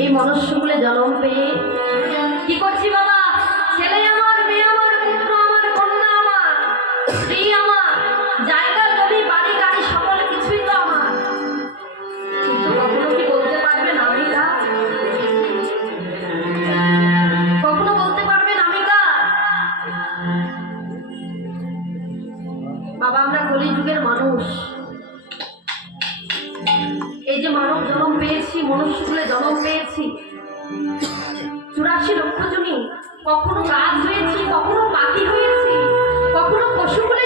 এই মনুষ্যকুলে জন্ম পেয়ে কি করছি বাবা? ছেলে আমার, মেয়ে আমার, পুত্র আমার, কন্যা আমার, স্ত্রী আমার, যাই জন্ম পেয়েছি, মনুষ্যকুলে জন্ম পেয়েছি। চুরাশি লক্ষ জমি, কখনো গাছ হয়েছি, কখনো পাখি হয়েছি, কখনো পশুকুলে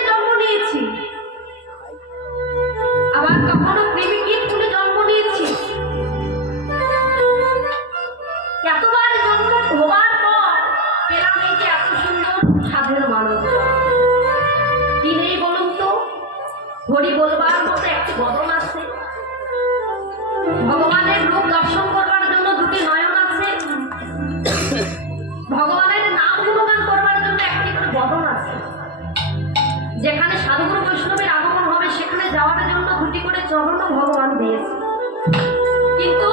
আছে। ভগবানের নাম জন্য একটি আছে। যেখানে হবে, সেখানে যাওয়ার জন্য দুটি করে ভগবান দিয়েছে। কিন্তু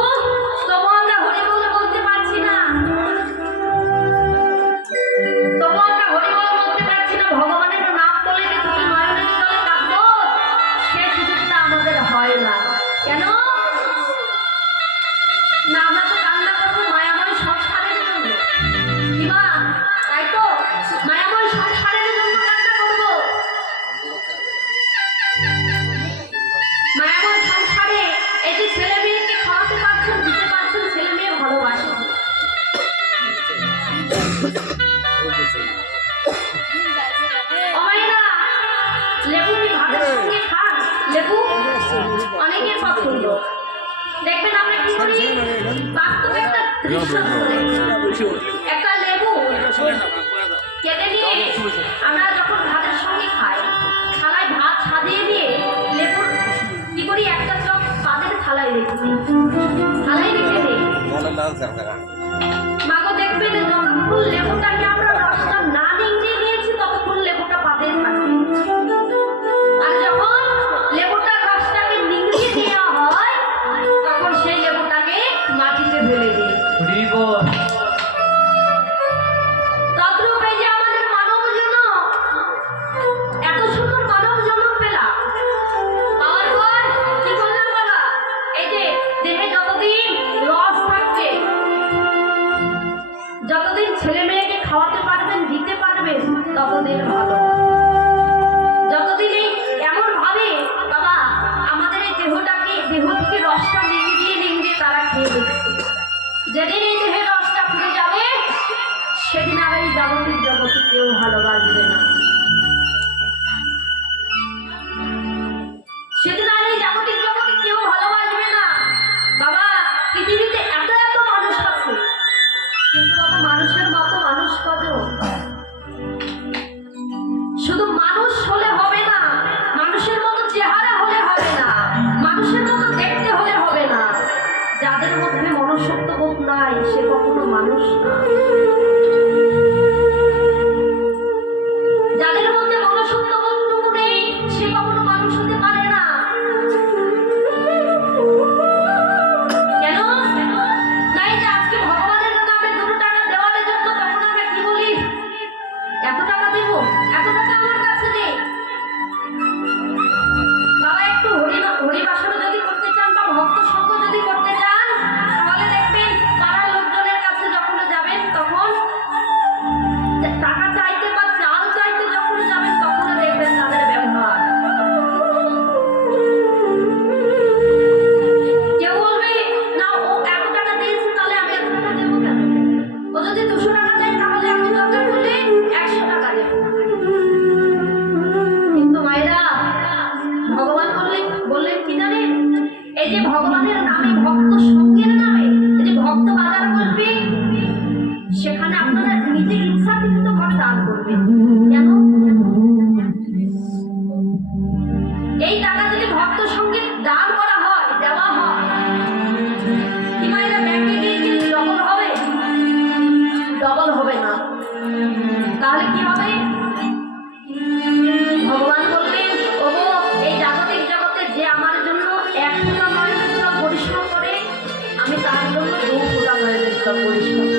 লেবু ভাতের সঙ্গে একটা লেবু কেটে নিয়ে আমরা যখন ভাতের সঙ্গে খাই থালায় ভাত? সাজিয়ে দিয়ে লেবুর কি করি একটা চক পাতের থালায় থালায় দিই মাগো যতদিন ছেলে মেয়েকে খাওয়াতে পারবেন, দিতে পারবেন, ততদিন ভালো। যতদিন এই এমন ভাবে বাবা, আমাদের এই দেহটাকে, দেহ থেকে রসটা নিংড়িয়ে নিংড়িয়ে তারা খেয়ে দিচ্ছে যেদিন এই দেহের রসটা ফুটে যাবে, সেদিন আর এই জাগতিক জগতে কেউ ভালোবাসবে না। ভগবানের নামে ভক্ত সঙ্গের da coisa.